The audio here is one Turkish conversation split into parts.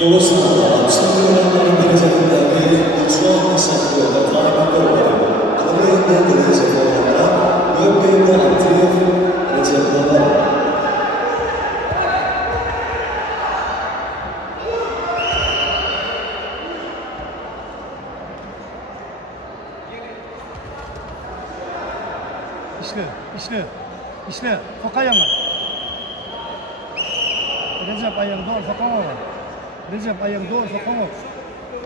Doğrusunda Abşeronların derecesindeki uçuğa mesaklıyor ve takipte olarak Adalıyında derece olarak Gökbeyinde aktif Recep var. İşte, sok ayağını. Recep ayağını doğru sokama var. Recep ayağını doğru sokama var.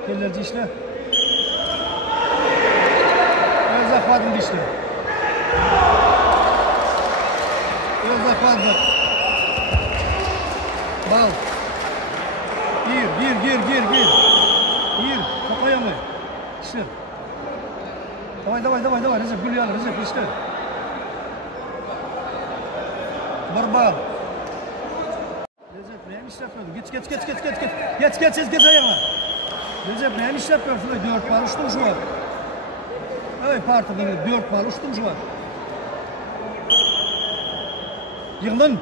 Kellerce işle. Özak vadım işle. Özak vadım. Bal. Gir. Sok ayağını. İşte. Давай, Recep gül yana, Recep işte. Barbal. Recep ne iş yapıyorsun? Geç ayağına. Recep ne iş yapıyorsun? 4 bal uçtum şu an. Ey partiden 4 bal uçtum şu an. Yığdın.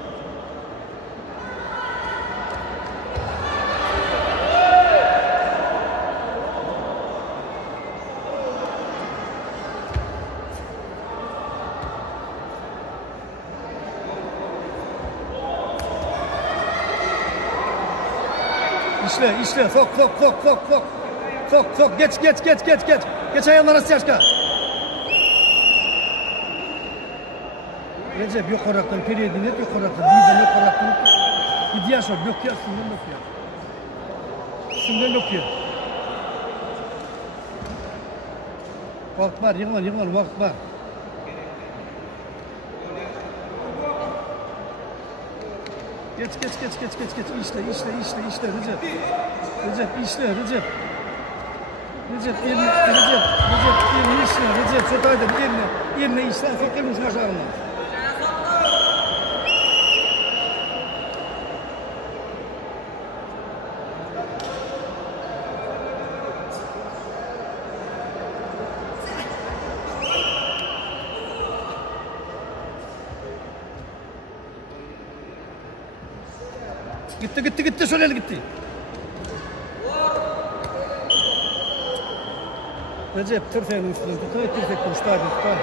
İşle, sok. Geç ayağına Rasyashka. Recep yok oraktan, periyedin et yok oraktan, diyden yok oraktan. Gidiyaş var, yok ya, Sünden yok ya. Vakit var, yığılan, vakit var. Geç. İşte Recep. Recep elini işle. Recep sotayda eline işle. Fakirmiş maşallah. Gitti şöyle gitti. Recep tırfeğinin üstünden tutuyor, tırfek kuşlar tutar.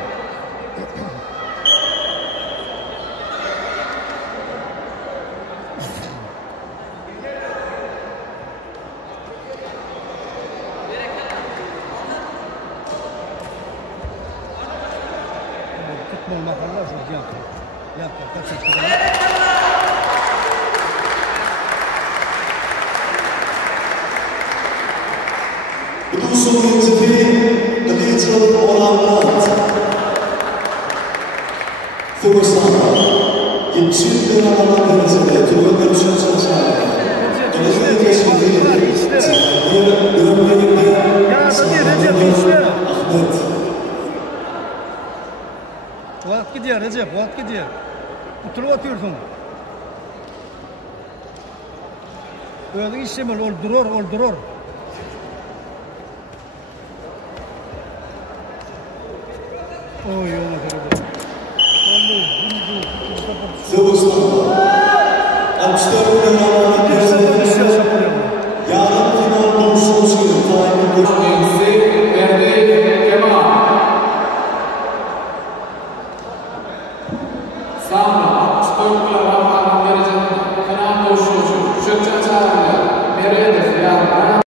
Tutma makarlar şu yaptı. Kaçak. Usul yönetimi Little Olanat Fırısanda geçim dönemlerden derecede Türk görüşünü çalışan Dönüşleri geçirdiği Sahibir Ürünlerinde Sahibir Ahmet Vakit gidiyor Recep, vakit gidiyor. Oturup atıyorsun. Öyle işlemel, öldürür. Oy yoluna kadar. Sıvısında Amsterdam'ın derecede yarın final konuşulmuş Sağ olun. 64 kilo derecede final konuşulmuş. Şu